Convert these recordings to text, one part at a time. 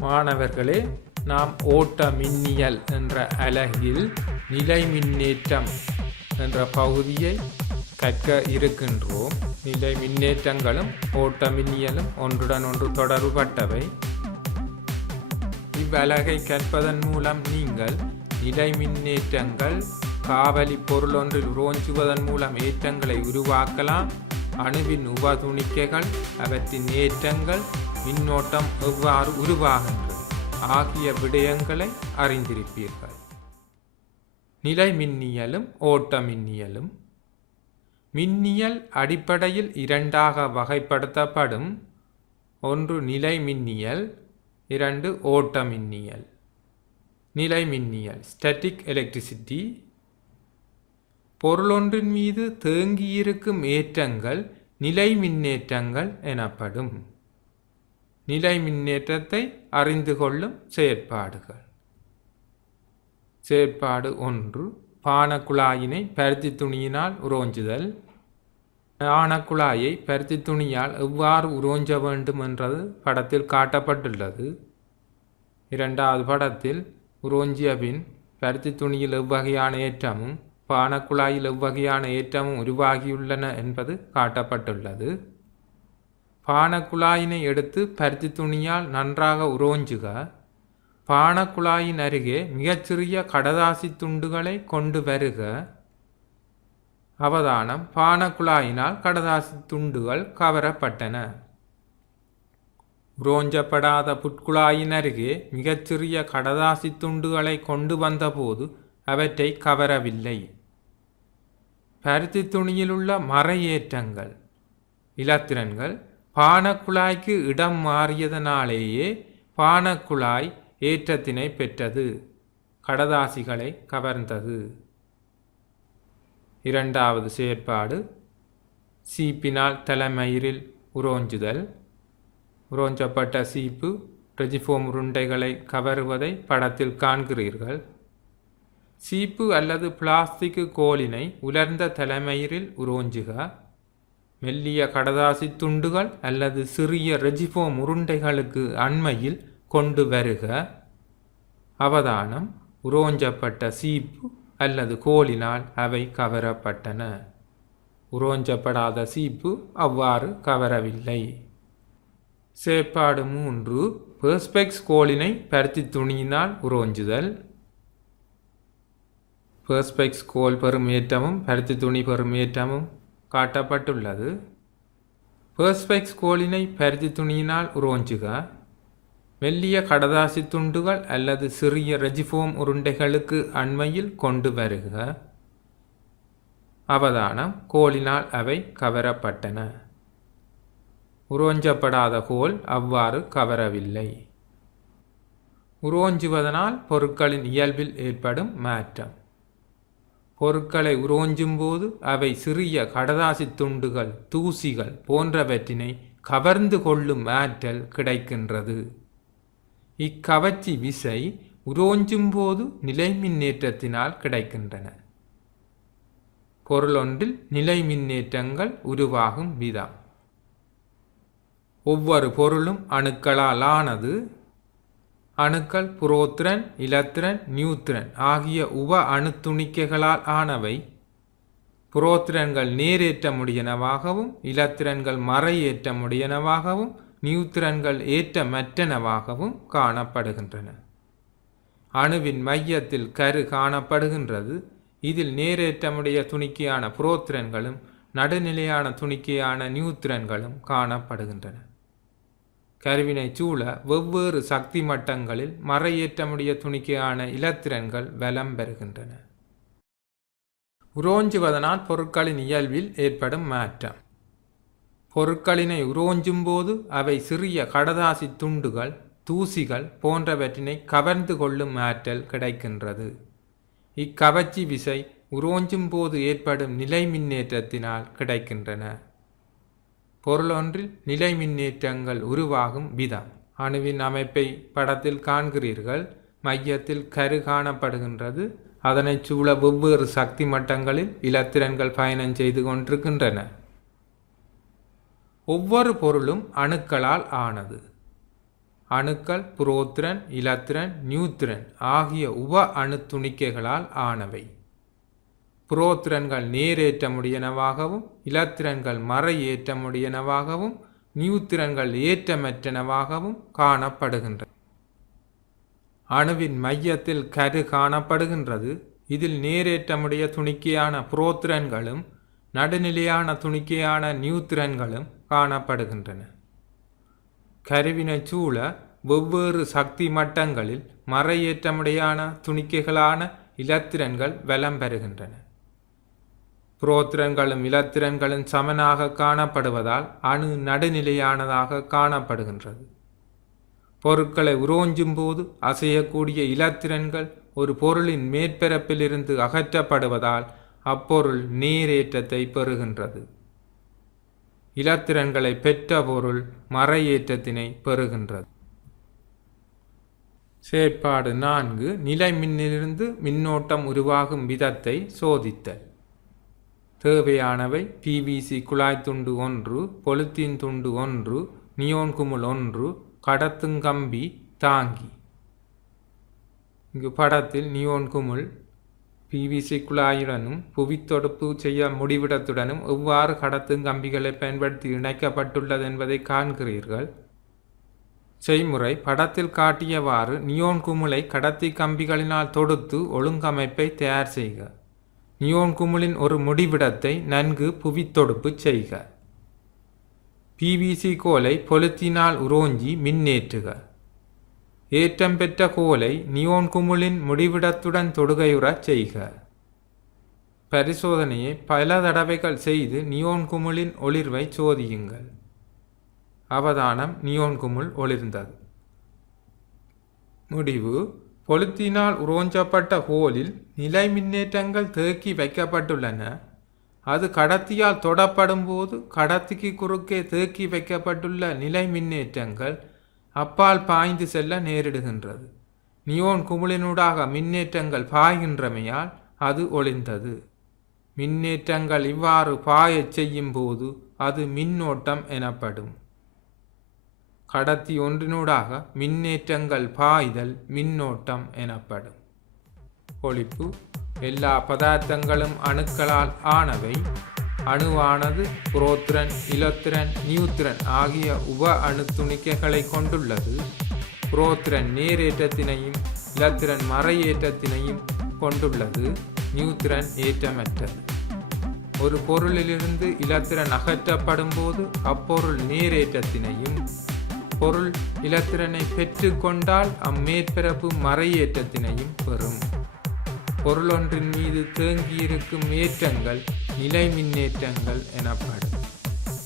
மாணவர்களே நாம் ஓட்ட மின்னியல் என்ற அலகில் நிலை மின்னேற்றம் என்ற பகுதியை கற்க இருக்கின்றோம். நிலை மின்னேற்றங்களும் ஓட்ட மின்னியலும் ஒன்றுடன் ஒன்று தொடர்புபட்டவை. இவ்வலகை கற்பதன் மூலம் நீங்கள் நிலை மின்னேற்றங்கள் காவலி பொருள் ஒன்றில் உரோஞ்சுவதன் மூலம் ஏற்றங்களை உருவாக்கலாம். அணுவின் உபதுணிக்கைகள் அவற்றின் ஏற்றங்கள் மின்னோட்டம் எவ்வாறு உருவாகின்றது? ஆகிய விடயங்களை அறிந்திருப்பீர்கள். நிலை மின்னியலும் ஓட்ட மின்னியலும். மின்னியல் அடிப்படையில் இரண்டாக வகைப்படுத்தப்படும். ஒன்று நிலை மின்னியல் இரண்டு ஓட்ட மின்னியல். நிலை மின்னியல் ஸ்டாட்டிக் எலக்ட்ரிசிட்டி பொருளொன்றின் மீது தேங்கியிருக்கும் ஏற்றங்கள் நிலை மின்னேற்றங்கள் எனப்படும். நிலை மின்னேற்றத்தை அறிந்து கொள்ளும் செயற்பாடுகள். செயற்பாடு ஒன்று பானக்குழாயினை பருத்தி துணியினால் உரோஞ்சுதல். பானக்குழாயை பருத்தி துணியால் எவ்வாறு உரோஞ்ச வேண்டும் என்றது படத்தில் காட்டப்பட்டுள்ளது. இரண்டாவது படத்தில் உரோஞ்சிய பின் பருத்தி துணியில் எவ்வகையான ஏற்றமும் பானக்குழாயில் எவ்வகையான ஏற்றமும் உருவாகியுள்ளன என்பது காட்டப்பட்டுள்ளது. பானக்குழாயினை எடுத்து பருத்தி துணியால் நன்றாக உரோஞ்சுக. பானக்குழாயின் அருகே மிகச்சிறிய கடதாசி துண்டுகளை கொண்டு வருக. அவதானம் பானக்குழாயினால் கடதாசி துண்டுகள் கவரப்பட்டன. உரோஞ்சப்படாத புட்குழாயின் அருகே மிகச்சிறிய கடதாசி துண்டுகளை கொண்டு வந்தபோது அவற்றை கவரவில்லை. பருத்தி துணியிலுள்ள மறையேற்றங்கள் இலத்திரன்கள் பானக்குழாய்க்கு இடம் மாறியதனாலேயே பானக்குழாய் ஏற்றத்தினை பெற்றது. கடதாசிகளை கவர்ந்தது. இரண்டாவது செயற்பாடு சீப்பினால் தலைமயிரில் உரோஞ்சுதல். உரோஞ்சப்பட்ட சீப்பு ரெஜிஃபோம் உருண்டைகளை கவருவதை படத்தில் காண்கிறீர்கள். சீப்பு அல்லது பிளாஸ்டிக் கோலினை உலர்ந்த தலைமயிரில் உரோஞ்சுக. மெல்லிய கடதாசி துண்டுகள் அல்லது சிறிய ரெஜிஃபோம் உருண்டைகளுக்கு அண்மையில் கொண்டு வருக. அவதானம் உரோஞ்சப்பட்ட சீப்பு அல்லது கோலினால் அவை கவரப்பட்டன. உரோஞ்சப்படாத சீப்பு அவ்வாறு கவரவில்லை. சேப்பாடு மூன்று பெர்ஸ்பெக்ஸ் கோலினை பருத்தி துணியினால் உரோஞ்சுதல். பெர்ஸ்பெக்ஸ் கோல் பெறும் ஏற்றமும் பருத்தி துணி பெறும் ஏற்றமும் காட்டப்பட்டுள்ளது. பேர்ஸ்பெக்ஸ் கோலினை பருத்தி துணியினால் உரோஞ்சுக மெல்லிய கடதாசி துண்டுகள் அல்லது சிறிய ரெஜிஃபோம் உருண்டைகளுக்கு அண்மையில் கொண்டு வருக. அவதானம் கோலினால் அவை கவரப்பட்டன. உரோஞ்சப்படாத கோல் அவ்வாறு கவரவில்லை. உரோஞ்சுவதனால் பொருட்களின் இயல்பில் ஏற்படும் மாற்றம். பொருட்களை உரோஞ்சும்போது அவை சிறிய கடதாசி துண்டுகள் தூசிகள் போன்றவற்றினை கவர்ந்து கொள்ளும் ஆற்றல் கிடைக்கின்றது. இக்கவர்ச்சி விசை உரோஞ்சும் போது நிலை மின்னேற்றத்தினால் கிடைக்கின்றன. பொருளொன்றில் நிலை மின்னேற்றங்கள் உருவாகும் விதம். ஒவ்வொரு பொருளும் அணுக்களால் ஆனது அணுக்கள் புரோத்திரன் இலத்திரன் நியூத்திரன் ஆகிய உப அணுத்துணிக்கைகளால் ஆனவை. புரோத்திரன்கள் நேரேற்றமுடையனவாகவும் இலத்திரன்கள் மறையேற்றமுடையனவாகவும் நியூத்திரன்கள் ஏற்றமற்றனவாகவும் காணப்படுகின்றன. அணுவின் மையத்தில் கரு காணப்படுகின்றது. இதில் நேரேற்றமுடைய துணிக்கையான புரோத்திரன்களும் நடுநிலையான துணிக்கையான நியூத்திரன்களும் காணப்படுகின்றன. கருவினை சூழ வெவ்வேறு சக்தி மட்டங்களில் மறையேற்றமுடைய துணிக்கையான இலத்திரன்கள் வலம் பெறுகின்றன. உரோஞ்சுவதனால் பொருட்களின் இயல்பில் ஏற்படும் மாற்றம். பொருட்களினை உரோஞ்சும் போது அவை சிறிய கடதாசி துண்டுகள் தூசிகள் போன்றவற்றினை கவர்ந்து கொள்ளும் ஆற்றல் கிடைக்கின்றது. இக்கவர்ச்சி விசை உரோஞ்சும் போது ஏற்படும் நிலை மின்னேற்றத்தினால் கிடைக்கின்றன. பொருளொன்றில் நிலை மின்னேற்றங்கள் உருவாகும் விதம். அணுவின் அமைப்பை படத்தில் காண்கிறீர்கள். மையத்தில் கரு காணப்படுகின்றது. அதனைச் சூழ வெவ்வேறு சக்தி மட்டங்களில் இலத்திரன்கள் பயணம் செய்து கொண்டிருக்கின்றன. ஒவ்வொரு பொருளும் அணுக்களால் ஆனது. அணுக்கள் புரோத்திரன் இலத்திரன் நியூத்திரன் ஆகிய உப அணுத்துணிக்கைகளால் ஆனவை. புரோத்திரன்கள் நேரேற்றமுடையனவாகவும் இலத்திரன்கள் மறையேற்றமுடையனவாகவும் நியூத்திரன்கள் ஏற்றமற்றனவாகவும் காணப்படுகின்றன அணுவின் மையத்தில் கரு காணப்படுகின்றது. இதில் நேரேற்றமுடைய துணிக்கையான புரோத்திரன்களும் நடுநிலையான துணிக்கையான நியூத்திரன்களும் காணப்படுகின்றன. கருவினை சூழ வெவ்வேறு சக்தி மட்டங்களில் மறையேற்றமுடையான துணிக்கைகளான இலத்திரன்கள் வலம் பெறுகின்றன. புரோத்திரன்களும் இலத்திரங்களும் சமனாக காணப்படுவதால் அணு நடுநிலையானதாக காணப்படுகின்றது. பொருட்களை உரோஞ்சும் போது அசையக்கூடிய இலத்திரன்கள் ஒரு பொருளின் மேற்பரப்பிலிருந்து அகற்றப்படுவதால் அப்பொருள் நீரேற்றத்தை பெறுகின்றது. இலத்திரன்களை பெற்ற பொருள் மறையேற்றத்தினை பெறுகின்றது. செயற்பாடு நான்கு நிலை மின்னிலிருந்து மின்னோட்டம் உருவாகும் விதத்தை சோதித்தல். தேவையானவை பிவிசி குழாய் துண்டு ஒன்று பொலித்தீன் துண்டு ஒன்று நியோன் குமுள் ஒன்று கடத்துங்கம்பி தாங்கி. இங்கு படத்தில் நியோன் குமுள் பிவிசி குழாயுடனும் புவித்தொடுப்பு செய்ய முடிவிடத்துடனும் எவ்வாறு கடத்தும் கம்பிகளை பயன்படுத்தி இணைக்கப்பட்டுள்ளது என்பதை காண்கிறீர்கள். செய்முறை படத்தில் காட்டியவாறு நியோன் குமுளை கடத்தி கம்பிகளினால் தொடுத்து ஒழுங்கமைப்பை தயார் செய்க. நியோன் குமிழின் ஒரு முடிவிடத்தை நன்கு புவித்தொடுப்பு செய்க. பிவிசி கோலை பொலித்தினால் உரோஞ்சி மின்னேற்றுக. ஏற்றம் பெற்ற கோலை நியோன் குமிழின் முடிவிடத்துடன் தொடுகையுறச் செய்க. பரிசோதனையை பல தடவைகள் செய்து நியோன் குமிழின் ஒளிர்வை சோதியுங்கள். அவதானம் நியோன் குமிழ் ஒளிர்ந்தது. முடிவு. பொலித்தீனால் உரோஞ்சப்பட்ட ஹோலில் நிலை மின்னேற்றங்கள் தேக்கி வைக்கப்பட்டுள்ளன. அது கடத்தியால் தொடப்படும் போது கடத்திக்கு குறுக்கே தேக்கி வைக்கப்பட்டுள்ள நிலை மின்னேற்றங்கள் அப்பால் பாய்ந்து செல்ல நேரிடுகின்றது. நியோன் குமிழினூடாக மின்னேற்றங்கள் பாய்கின்றமையால் அது ஒளிந்தது மின்னேற்றங்கள் இவ்வாறு பாயச் செய்யும் போது அது மின்னோட்டம் எனப்படும். கடத்தி ஒன்றினூடாக மின்னேற்றங்கள் பாய்தல் மின்னோட்டம் எனப்படும். ஒழிப்பு எல்லா பதார்த்தங்களும் அணுக்களால் ஆனவை அணுவானது புரோத்திரன் இலத்திரன் நியூத்திரன் ஆகிய உப அணு துணிக்கைகளை கொண்டுள்ளது. புரோத்திரன் நேரேற்றத்தினையும் இலத்திரன் மறையேற்றத்தினையும் கொண்டுள்ளது. நியூத்திரன் ஏற்றமற்றது. ஒரு பொருளிலிருந்து இலத்திரன் அகற்றப்படும் போது அப்பொருள் நேரேற்றத்தினையும் பொருள் இலத்திரனை பெற்றுக்கொண்டால் அம்மேற்பரப்பு மறையேற்றத்தினையும் பெறும். பொருளொன்றின் மீது தேங்கியிருக்கும் ஏற்றங்கள் நிலை மின்னேற்றங்கள் எனப்படும்.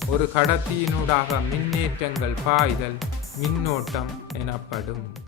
ஒரு கடத்தியினூடாக மின்னேற்றங்கள் பாய்தல் மின்னோட்டம் எனப்படும்.